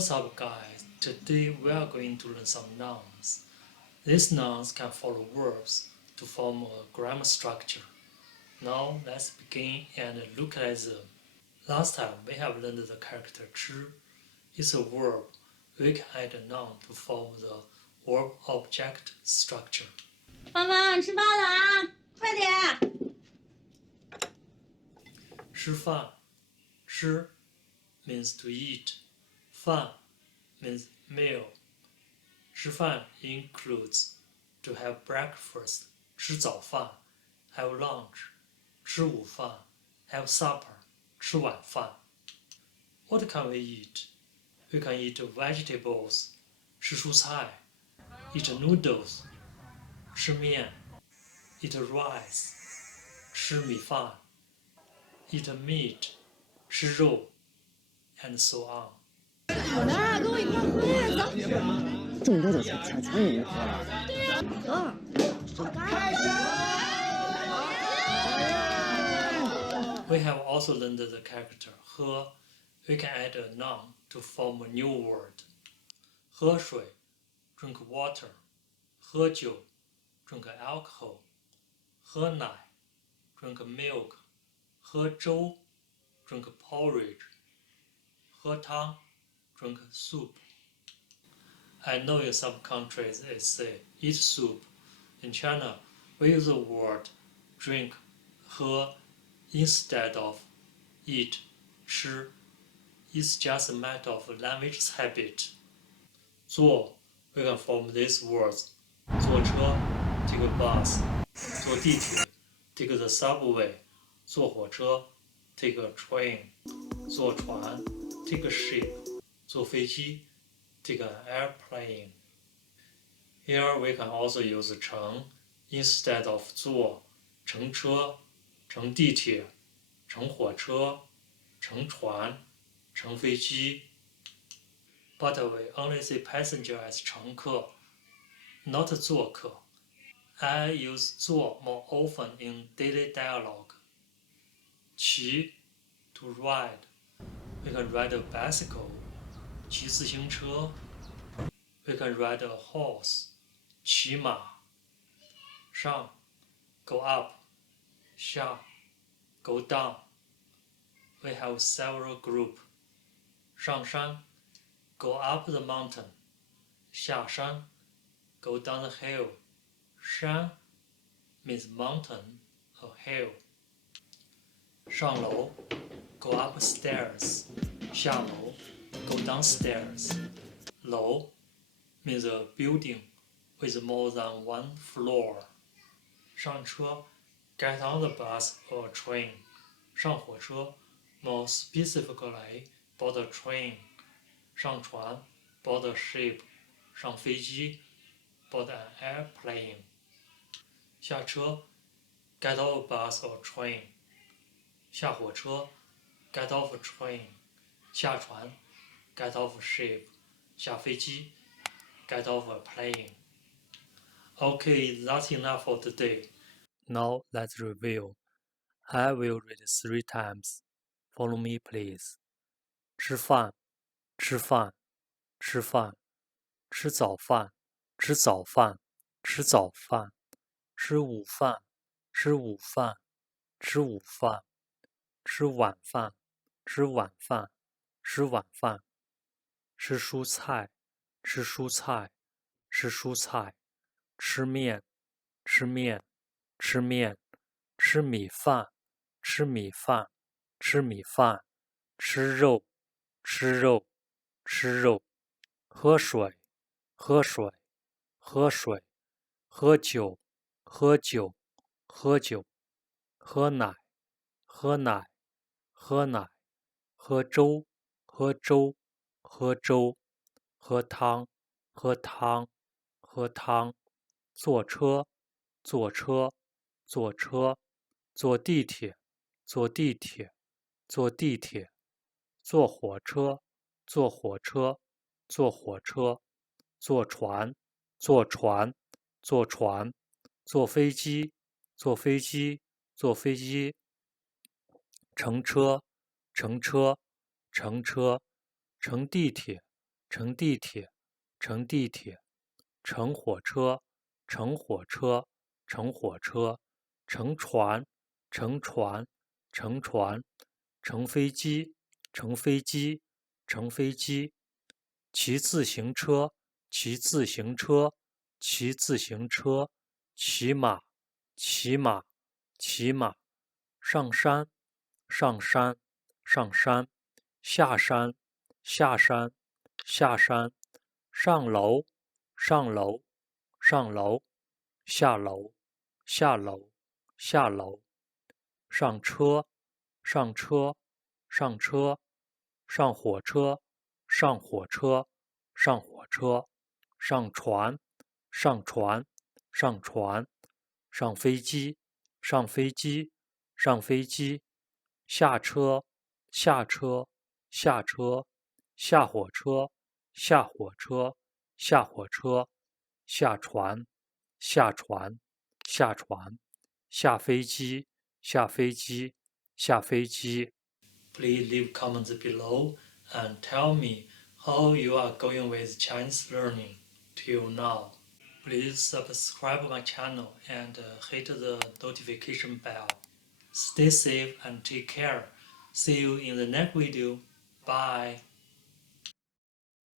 What's up, guys? Today we are going to learn some nouns. These nouns can follow verbs to form a grammar structure. Now let's begin and look at them. Last time we have learned the character 吃. It's a verb. We can add a noun to form the verb-object structure. 妈妈，吃饭了啊，快点！吃饭，吃 means to eat. 饭 means meal. 吃饭 includes to have breakfast, 吃早饭 have lunch, 吃午饭 have supper, 吃晚饭 What can we eat? We can eat vegetables, 吃蔬菜 eat noodles, 吃面 eat rice, 吃米饭 eat meat, 吃肉 and so on. 好的，跟我一块喝呀，走。这么多酒全你一喝了。We have also learned the character 喝. We can add a noun to form a new word. 喝水 drink water. 喝酒 drink alcohol. 喝奶 drink milk. 喝粥 drink porridge. 喝汤 drink soup. I know in some countries it say eat soup. In China, we use the word drink 喝 instead of eat 吃. It's just a matter of language habit. 坐 we can form these words. 坐车 take a bus. 坐地铁 take the subway. 坐火车 take a train. 坐船 take a ship. 坐飞机 take an airplane. Here we can also use 乘 instead of 坐, 乘车, 乘地铁, 乘火车, 乘船, 乘飞机. But we only see passenger as 乘客, not 坐客. I use 坐 more often in daily dialogue. 骑 to ride. We can ride a bicycle, 骑自行车. We can ride a horse, 骑马. 上 go up, 下 go down. We have several groups. 上山 go up the mountain. 下山 go down the hill. 山 means mountain or hill. 上楼 go upstairs. 下楼 go downstairs. 楼 means a building with more than one floor. 上车 get on the bus or train. 上火车 more specifically board a train. 上船 board a ship. 上飞机 board an airplane. 下车 get off a bus or train. 下火车 get off a train. 下船 get off a ship. 下飞机 get off a plane. Okay, that's enough for today. Now let's review. I will read 3 times. Follow me, please. 吃饭，吃饭，吃饭，吃早饭，吃早饭，吃早饭，吃午饭，吃午饭，吃午饭，吃晚饭，吃晚饭，吃晚饭，吃蔬菜，吃蔬菜，吃蔬菜，吃面，吃面，吃面，吃米饭，吃米饭，吃米饭，吃肉，吃肉，吃肉，喝水，喝水，喝水，喝酒，喝酒，喝酒，喝奶，喝奶，喝奶，喝粥，喝粥，喝粥，喝汤，喝汤，喝汤，坐车，坐车，坐车，坐地铁，坐地铁，坐地铁，坐火车，坐火车，坐火车，坐船，坐船，坐船，坐飞机，坐飞机，坐飞机，乘车，乘车，乘车，乘地铁，乘地铁，乘地铁，乘火车，乘火车，乘火车，乘船，乘船，乘船，乘飞机，乘飞机，乘飞机，骑自行车，骑自行车，骑自行车，骑马，骑马，骑马，上山，上山，上山，下山，下山，下山，上楼，上楼，上楼，下楼，下楼，下楼，上车，上车，上车，上火车，上火车，上火车，上船，上船，上船，上飞机，上飞机，上飞机，下车，下车，下车，下火车，下火车，下火车，下船，下船，下船，下飞机，下飞机，下飞机。Please leave comments below and tell me how you are going with Chinese learning till now. Please subscribe my channel and hit the notification bell. Stay safe and take care. See you in the next video. Bye.